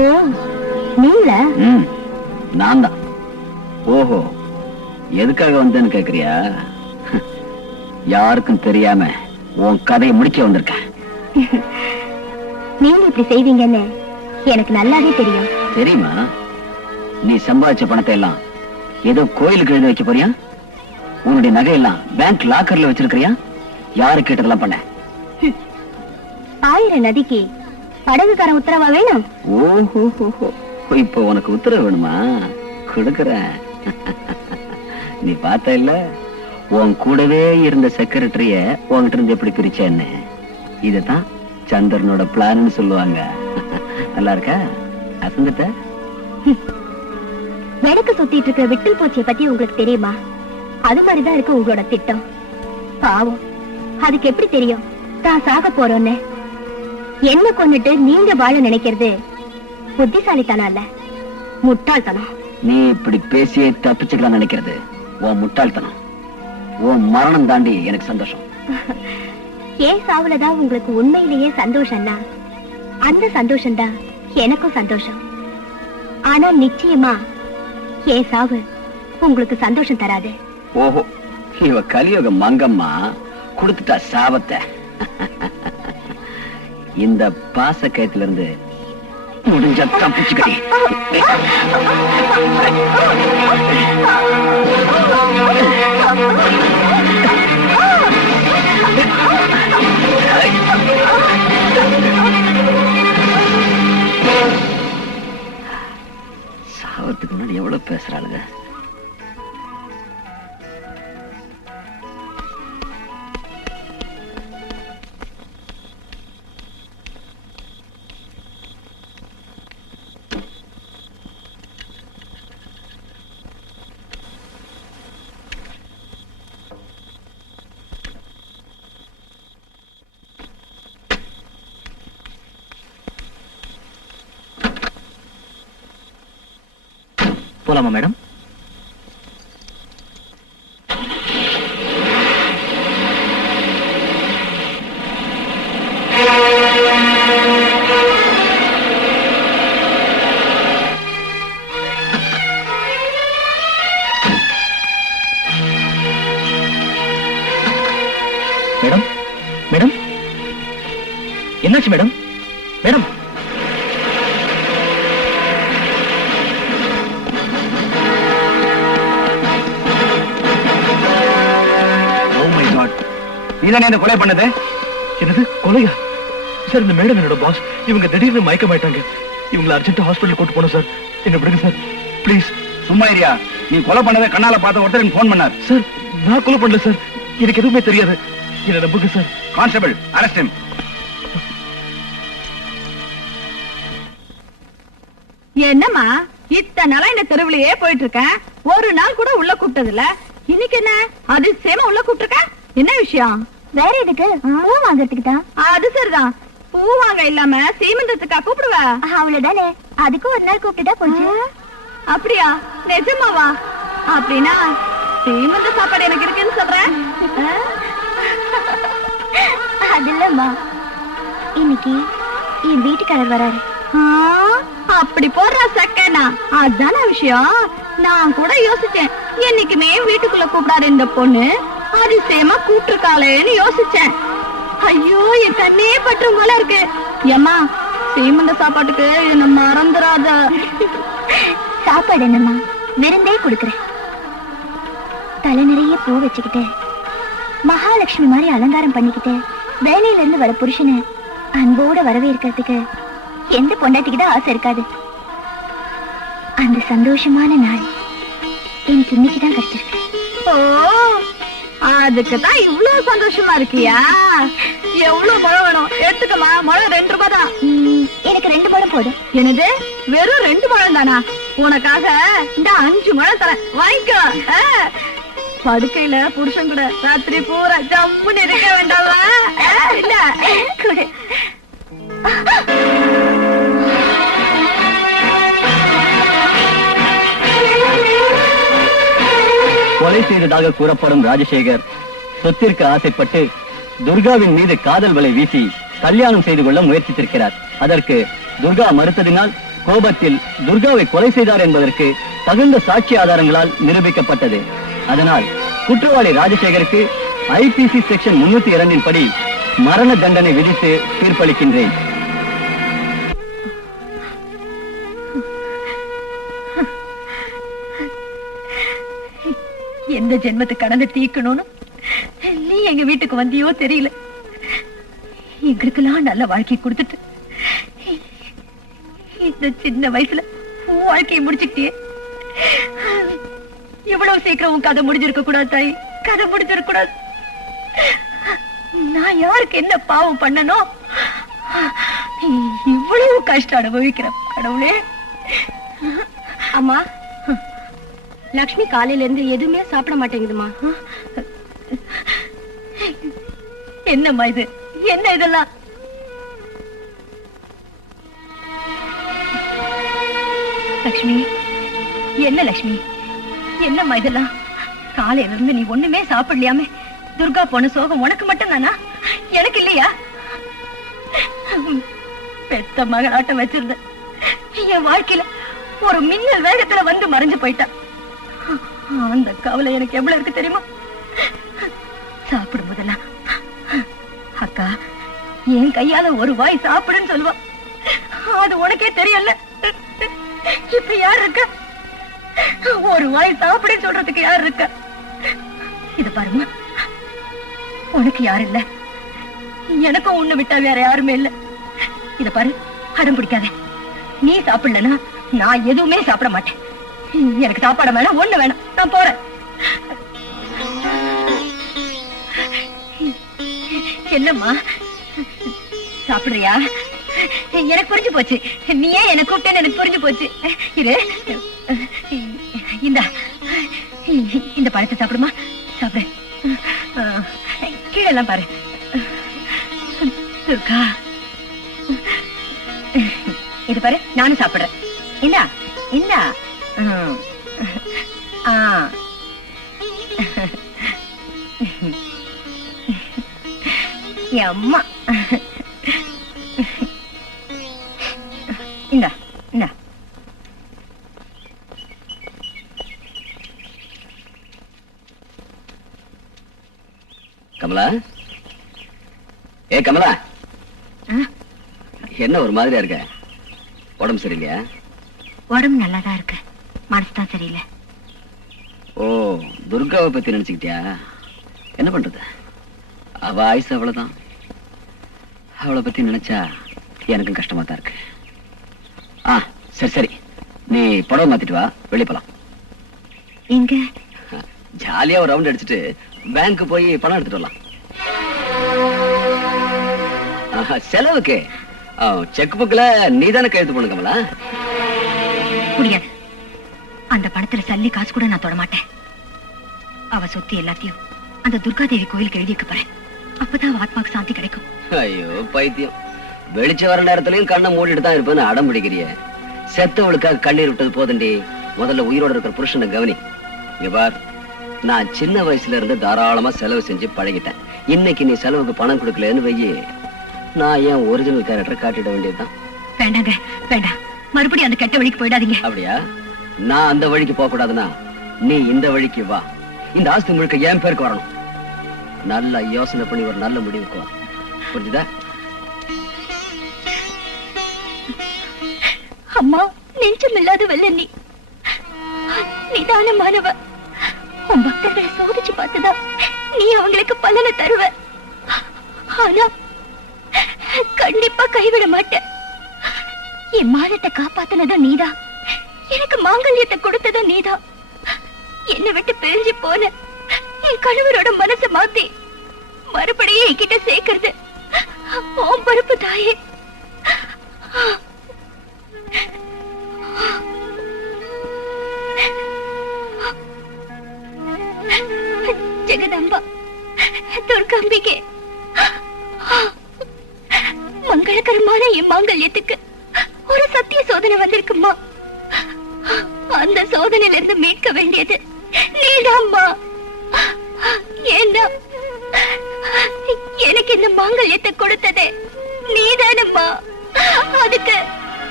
ஓ நீங்களா? நான் தான். ஓஹோ, எதுக்காக வந்தேன்னு கேக்குறியா? யாருக்கும் தெரியாம உன் கதையை முடிக்க வந்திருக்கேன். நீங்க இப்படி செய்வீங்கன்னு எனக்கு நல்லாவே தெரியும். தெரியுமா? நீ சம்பாதிச்ச பணத்தை எல்லாம் ஏதோ கோயிலுக்கு எழுதி வைக்க போறியா? உன்னுடைய நகையெல்லாம் பேங்க் லாக்கர்ல வச்சிருக்கிறியா? யாரு கேட்டதெல்லாம் பண்ண? 1000 நதிக்கு படகுக்காரன் உத்தரவா வேணும்? ஓஹோ, இப்ப உனக்கு உத்தரவு வேணுமா? கொடுக்கறேன். நீ பார்த்த இல்ல, உன் கூடவே இருந்த செக்ரட்டரிய உன்கிட்ட இருந்து எப்படி பிரிச்சேன்னு. இதுதான் சந்திரனோட பிளான்னு சொல்லுவாங்க. நல்லா இருக்கா? அசந்துட்ட? விளக்கு சுத்திட்டு இருக்கிற விட்டில் பூச்சியை பத்தி உங்களுக்கு தெரியுமா? அது மாதிரிதான் இருக்கு உங்களோட திட்டம். பாவம், அதுக்கு எப்படி தெரியும் தான் சாக போறோன்னு? என்ன கொண்டுட்டு நீங்க வாழ நினைக்கிறது புத்திசாலித்தனம் இல்ல, முட்டாள்தனம். நீ இப்படி பேசியே தப்பிச்சுக்கலாம் நினைக்கிறது உன் முட்டாள்தனம். உன் மரணம் தாண்டி எனக்கு சந்தோஷம். ஏன் சாவுலதான் உங்களுக்கு உண்மையிலேயே சந்தோஷம்னா அந்த சந்தோஷம் தான் எனக்கும் சந்தோஷம். ஆனா நிச்சயமா ஏன் சாவு உங்களுக்கு சந்தோஷம் தராது. ஓஹோ, இவ கலியுக மங்கம்மா கொடுத்துட்டா சாபத்தை. இந்த பாச கயத்துல இருந்து முடிஞ்ச தப்பிச்சுக்கடி. சாவத்துக்கு முன்னாடி எவ்வளவு பேசுறாளுங்க. போலாமா மேடம்? மேடம், மேடம், என்னாச்சு மேடம்? மேடம், நீதானே இந்த கொலை பண்ணது? என்னது கொலையா? சார், இந்த மேடம் என்னோட பாஸ். இவங்க திடீர்னு மயக்கமாயிட்டாங்க. இவங்களை அர்ஜென்ட்டா ஹாஸ்பிட்டல் கூட்டு போனோம் சார். என்ன விடுங்க சார், ப்ளீஸ். சும்மா இரியா. நீ கொலை பண்ணதை கண்ணால பார்த்த ஒருத்தர் எனக்கு போன் பண்ணார். சார், நான் கொலை பண்ணல சார். எனக்கு எதுவுமே தெரியாது. என்ன நம்புங்க சார். Constable, arrest him. என்னம்மா இத்தனை நாளா இந்த தெருவிலேயே போயிட்டு இருக்கேன், ஒரு நாள் கூட உள்ள கூப்பிட்டதில்ல. இன்னைக்கு என்ன அதிசயமா உள்ள கூப்பிட்டு? என்ன விஷயம்? வேற எதுக்கு? பூ வாங்கறதுக்கு தான். அது சரிதான், பூ வாங்க இல்லாம சீமந்தத்துக்கா கூப்பிடுவ? அவ்வளவுதானே, அதுக்கு ஒரு நாள் கூப்பிட்டுட்டா போச்சு. அப்படியா? நிஜமாவா? அப்படின்னா சீமந்த சாப்பாடு எனக்கு இருக்குன்னு சொல்றேன். அது இல்லம்மா, இன்னைக்கு என் வீட்டுக்காரர் வராரு. அப்படி போடுற சக்கனா, அதான விஷயம். நான் கூட யோசிச்சேன், என்னைக்குமே வீட்டுக்குள்ள கூப்பிடாரு இந்த பொண்ணு, அதிசயமா கூப்பிட்டுருக்காளேன்னு யோசிச்சேன். ஐயோ, என் கண்ணே பற்றும் போல இருக்கு. ஏம்மா, சீமந்த சாப்பாட்டுக்கு என்ன மறந்துடாத. சாப்பாடு என்னம்மா, விருந்தே கொடுக்குறேன். தலை நிறைய பூ வச்சுக்கிட்டு மகாலட்சுமி மாதிரி அலங்காரம் பண்ணிக்கிட்டு வேலையில இருந்து வர புருஷனை அன்போட வரவேற்கிறதுக்கு எந்த பொண்டாட்டிக்குதான் ஆசை இருக்காது? அந்த சந்தோஷமான நாள் எனக்கு இன்னைக்குதான் கிடைச்சிருக்கு. ஓ, அதுக்குதான் இவ்வளவு சந்தோஷமா இருக்கியா? எவ்வளவு பழம் வேணும்? எடுத்துக்கமா, பழம் 2 ரூபாய் தான். எனக்கு 2 பழம் போதும். என்னது, வெறும் 2 பழம் தானா? உனக்காக இந்த 5 பழம் தரேன், வாங்கிக்கோ. படுக்கையில புருஷன் கூட ராத்திரி பூரா ஜம்முன்னு இருக்க வேண்டாமா? இல்ல கொடு. கொலை செய்ததாக கூறப்படும் ராஜசேகர் சொத்திற்கு ஆசைப்பட்டு துர்காவின் மீது காதல் வலை வீசி கல்யாணம் செய்து கொள்ள முயற்சித்திருக்கிறார். அதற்கு துர்கா மறுத்ததினால் கோபத்தில் துர்காவை கொலை செய்தார் என்பதற்கு தகுந்த சாட்சி ஆதாரங்களால் நிரூபிக்கப்பட்டது. அதனால் குற்றவாளி ராஜசேகருக்கு ஐபிசி செக்ஷன் 302 படி மரண தண்டனை விதித்து தீர்ப்பளிக்கின்றேன். எந்த ஜென்மத்து கடனை தீர்க்கணும்னு நீ எங்க வீட்டுக்கு வந்தியோ தெரியல. எங்களுக்கெல்லாம் நல்ல வாழ்க்கை கொடுத்துட்டு இந்த சின்ன வயசுல உன் வாழ்க்கையை முடிச்சுக்கிட்டே. இவ்வளவு சீக்கிரம் உன் கதை முடிஞ்சிருக்க கூடாது தாய், கதை முடிஞ்சிருக்க கூடாது. நான் யாருக்கு என்ன பாவம் பண்ணனோ இவ்வளவு கஷ்டம் அனுபவிக்கிறேன் கடவுளே. அம்மா, லக்ஷ்மி காலையில இருந்து எதுவுமே சாப்பிட மாட்டேங்குதுமா. என்னம்மா இது, என்ன இதெல்லாம்? லக்ஷ்மி, என்ன லக்ஷ்மி, என்னம்மா இதெல்லாம்? காலையில இருந்து நீ ஒண்ணுமே சாப்பிடலையாமே. துர்கா போன சோகம் உனக்கு மட்டும் தானா, எனக்கு இல்லையா? பெத்த மகளாட்டம் வச்சிருந்த என் வாழ்க்கையில ஒரு மின்னல் வேகத்துல வந்து மறைஞ்சு போயிட்டா. அந்த கவலை எனக்கு எவ்வளவு இருக்கு தெரியுமா? சாப்பிடும் போதெல்லாம் அக்கா என் கையால ஒரு வாய் சாப்பிடுன்னு சொல்லுவா. அது உனக்கே தெரியல. இப்ப யார் இருக்கா? ஒரு வாய் சாப்பிடுன்னு சொல்றதுக்கு யார் இருக்கா? இது பாருமா, உனக்கு யாரு இல்ல, எனக்கும் உன்னை விட்டா வேற யாருமே இல்ல. இத பாரு, அடம் பிடிக்காத. நீ சாப்பிடலன்னா நான் எதுவுமே சாப்பிட மாட்டேன். எனக்கு சாப்பாடு வேணாம், ஒண்ணு வேணாம், நான் போறேன். என்னம்மா சாப்பிடுறியா? எனக்கு புரிஞ்சு போச்சு, நீ ஏன் என்ன கூப்பிட்டேன்னு எனக்கு புரிஞ்சு போச்சு. இது இந்த பழத்தை சாப்பிடுமா, சாப்பிடு. கீழே எல்லாம் பாரு. துர்கா, இது பாரு, நானும் சாப்பிடுறேன். இந்தா இந்தா. அம்மா, இந்தா இந்தா. கமலா, ஏ கமலா, என்ன ஒரு மாதிரியா இருக்க? உடம்பு சரியில்லையா? உடம்பு நல்லாதான் இருக்கு, மனசுதான் சரியில்லை. ஓ, துர்காவை பத்தி நினைச்சுக்கிட்டியா? என்ன பண்றது, அவ ஆயுசு அவ்வளவுதான். அவளை பத்தி நினைச்சா எனக்கும் கஷ்டமா தான் இருக்கு. சரி சரி, நீ புடவை மாத்திட்டு வா, வெளியே போலாம். எங்க? ஜாலியா ஒரு ரவுண்ட் அடிச்சுட்டு பேங்க் போய் பணம் எடுத்துட்டு வரலாம். செலவுக்கு செக் புக்ல நீதானே கையெழுத்து போடணும் கமலா. முடியாது, அந்த பணத்துல சல்லி காசு கூட நான் தொட மாட்டேன். அவ சொத்து எல்லாத்தையும் அந்த துர்காதேவி கோயிலுக்கு எழுதி வைக்க போறேன். அப்பதான் ஆத்மாக்கு சாந்தி கிடைக்கும். ஐயோ பைத்தியம், வெளிச்ச வர நேரத்திலையும் கண்ணை மூடிட்டு தான் இருப்பேன்னு அடம் பிடிக்கிறிய. செத்தவளுக்காக கண்ணீர் விட்டது போதண்டி, முதல்ல உயிரோட இருக்கிற புருஷனை கவனி. இங்க பார், நான் சின்ன வயசுல இருந்து தாராளமா செலவு செஞ்சு பழகிட்டேன். இன்னைக்கு நீ செலவுக்கு பணம் கொடுக்கலன்னு வையி, நான் ஏன் ஒரிஜினல் கேரக்டரை காட்டிட வேண்டியதுதான். வேண்டாங்க, வேண்டாம், மறுபடியும் அந்த கெட்ட வழிக்கு போயிடாதீங்க. அப்படியா? நான் அந்த வழிக்கு போக கூடாதுன்னா நீ இந்த வழிக்கு வா. இந்த ஆஸ்தி முழுக்க என் பேருக்கு வரணும். நல்லா யோசனை பண்ணி ஒரு நல்ல முடிவுக்கு வா, புரிஞ்சுதா? அம்மா, நெஞ்சம் இல்லாத வெள்ள நீதான மாணவ. உன் பக்தர்களை சோதிச்சு பார்த்துதான் நீ அவங்களுக்கு பலனை தருவ. ஆனா கண்டிப்பா கைவிட மாட்டேன். என் மானத்தை காப்பாத்தினதும் நீதான், எனக்கு மாங்கல்யத்தை கொடுத்ததும் நீதான். என்னை விட்டு பிரிஞ்சு போன என் கணவரோட மனசை மாத்தி மறுபடியும் என்கிட்ட சேர்க்கிறது உன் பொறுப்பு தாயே. ஜெகதம்பா, துர்காம்பிகே, மங்களகரமான என் மாங்கல்யத்துக்கு ஒரு சத்திய சோதனை வந்திருக்குமா. அந்த சோதனையில இருந்து மீட்க வேண்டியது நீதாம்மா. ஏன்னா எனக்கு இந்த மாங்கல்யத்தை கொடுத்ததே நீதானம்மா. அதுக்கு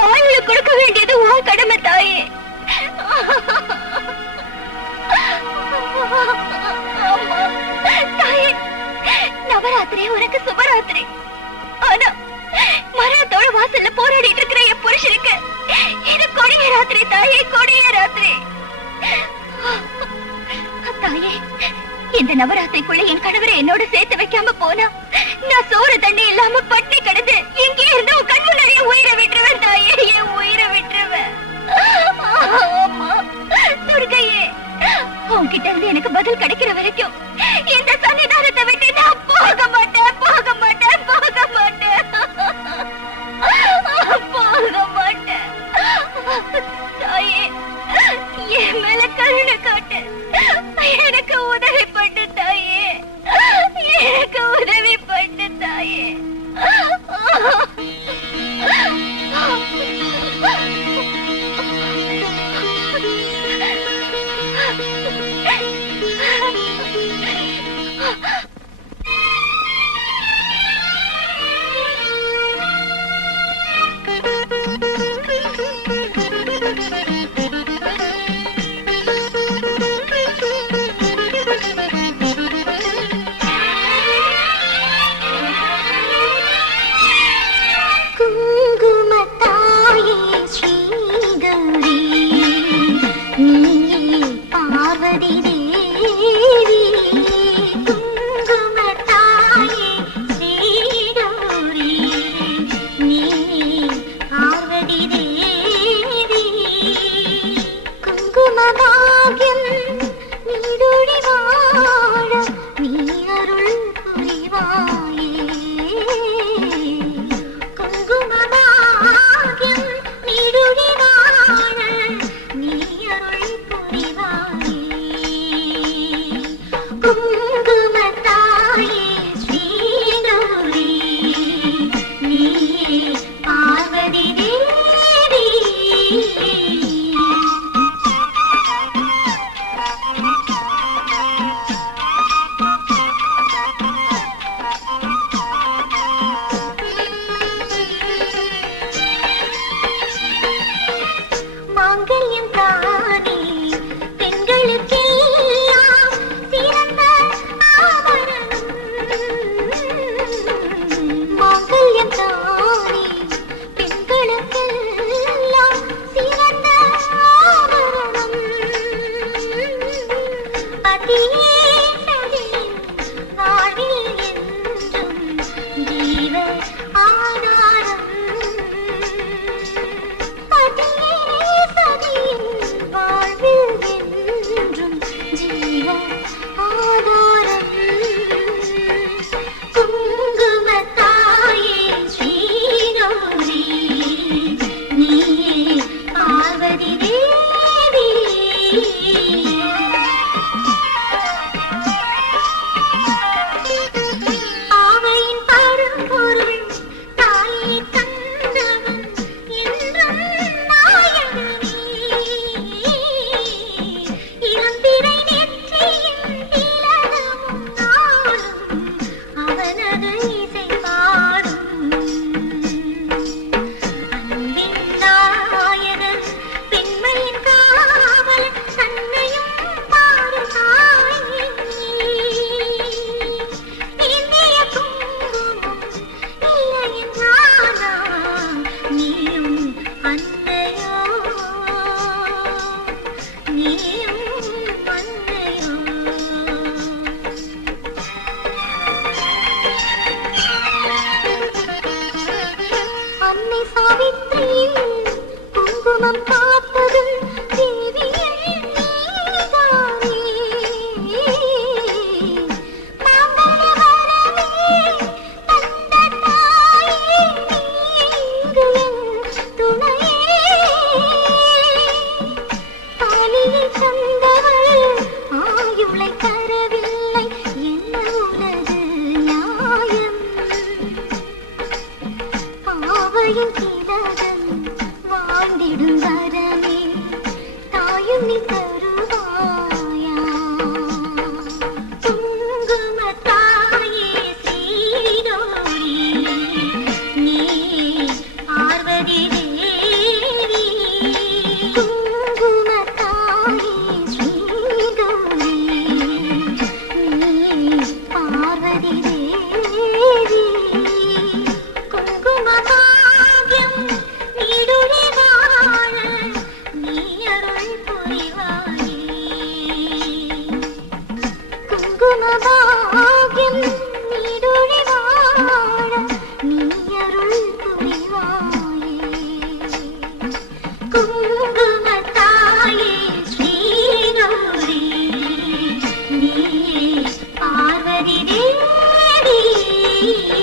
ஆயுள் கொடுக்க வேண்டியது உன் கடமை தாயே. தாயே, நவராத்திரி உனக்கு சுபராத்திரி. ஆனா மரணத்தோட வாசல்ல போராடிட்டு இருக்கிற என் புருஷனுக்கு இது கொடிய ராத்திரி தாயே, கொடிய ராத்திரி. தாயே, இந்த நவராத்திரிக்குள்ள என் கணவரை என்னோட சேர்த்து வைக்காம போனா நான் சோறு தண்ணி இல்லாம பட்டி கிடந்து இங்கே இருந்து உன் கண்ணு நிறைய உயிரை விட்டுருவேன் தாயே, என் உயிரை விட்டுருவேன். துர்கையே, உன்கிட்ட இருந்து எனக்கு பதில் கிடைக்கிற வரைக்கும் இந்த சன்னிதானத்தை விட்டு நான் போக மாட்டேன், போக மாட்டேன், போக மாட்டேன், போக மாட்டேன். தாயே, என் மேல கருணை காட்டு, எனக்கு உதவி பண்ணு தாயே, எனக்கு உதவி பண்ணு தாயே. பார்வதி நீ